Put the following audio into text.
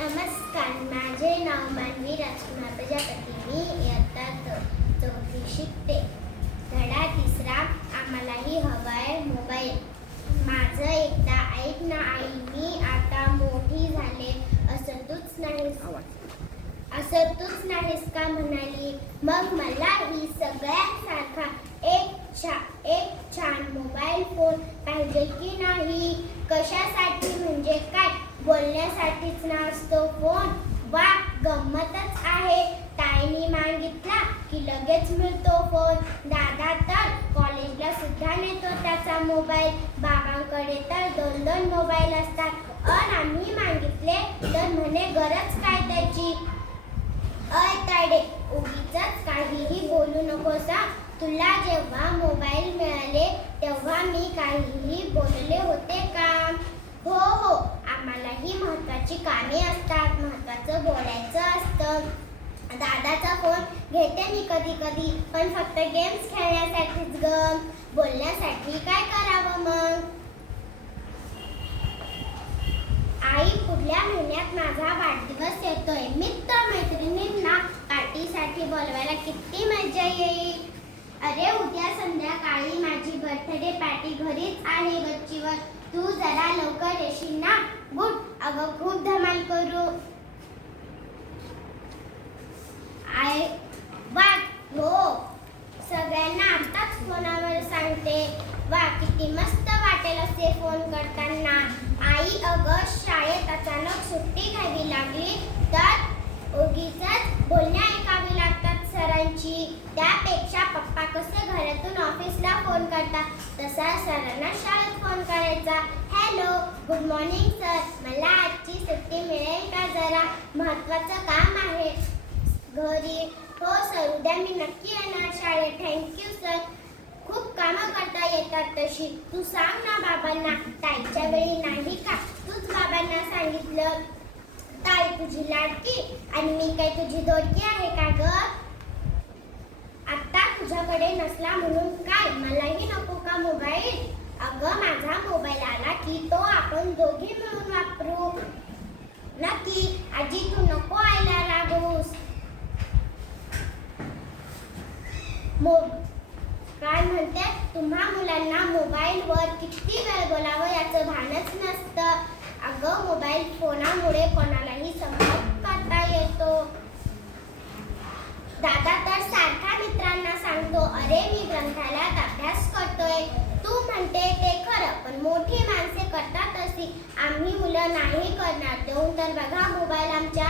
नमस्कार माझे नाव मानवी राजकुमार प्रजापती मी इयत्ता च- चौथी शिकते. धडा तिसरा आम्हालाही हवाय मोबाईल. माझं एकदा ऐक ना आई मी आता मोठी झाले. असं तूच नाहीस. असं तूच नाहीस का म्हणाली? मग मलाही सगळ्यांसारखा एक छा एक छान मोबाईल फोन पाहिजे की नाही? कशासाठी? बोलण्यासाठीच ना असतो फोन वा गंमतच आहे. ताईने मागितला की लगेच मिळतो फोन. दादा तर कॉलेजला सुद्धा नेतो त्याचा मोबाईल बाबांकडे तर दोन दोन मोबाईल असतात. अन आम्ही मागितले तर म्हणे गरज काय त्याची? अय ताडे उगीच काहीही बोलू नकोसा. तुला जेव्हा मोबाईल मिळाले तेव्हा मी काहीही बोलले होते का? हो हो महत्वाची कामे असतात महत्वाचं बोलायचं असतं. दादाचा फोन घेते मी कधी कधी पण फक्त गेम्स खेळण्यासाठीच ग. बोलण्यासाठी काय करावं मग? आई पुढल्या महिन्यात माझा वाढदिवस येतोय. मित्र मैत्रिणींना पार्टीसाठी बोलवायला किती मजा येईल. अरे उद्या संध्याकाळी माझी बर्थडे पार्टी घरीच आहे गच्चीवर तू जरा लवकर येशील ना? गुड. अगं खूप धमाल करू. आय वाट हो. सगळ्यांना आताच फोनावर सांगते. वा किती मस्त वाटेल असे फोन करताना. आई अगं शाळेत अचानक सुट्टी घ्यावी लागली तर उगीच बोलण्या ऐकावी लागतात सरांची. त्यापेक्षा पप्पा कसे घरातून ऑफिसला फोन करतात? तसा सरांना शाळेत फोन करायचा. गुड मॉर्निंग सर मला आजची सुट्टी मिळेल का? जरा महत्वाचं काम आहे. घरी. हो सर उद्या मी नक्की येणार शाळेत. थँक्यू सर खूप कामं करता येतात तशी. तू सांग ना बाबांना. ताईच्या वेळी नाही का? तूच बाबांना सांगितलं. ताई तुझी लाडकी आणि मी काय तुझी दोडकी आहे का ग? आता तुझ्याकडे नसला म्हणून काय? मलाही नको का मोबाईल? अगं माझा मोबाईल आला की तो आपण दोघी मिळून वापरू. नक्की आजी तू नको आयला लागूस. काय म्हणते? तुम्हा मुलांना मोबाईलवर किती वेळ बोलावं याचं भानच नसतं. अगं मोबाईल फोनामुळे कोणालाही संपर्क करता येतो. दादा तर सारखा मित्रांना सांगतो अरे मी ग्रंथालयात अभ्यास करतोय. तू म्हणते ते खरं पण मोठी आम्ही मुलं नाही करणार. देऊन तर बघा मोबाईल आमच्या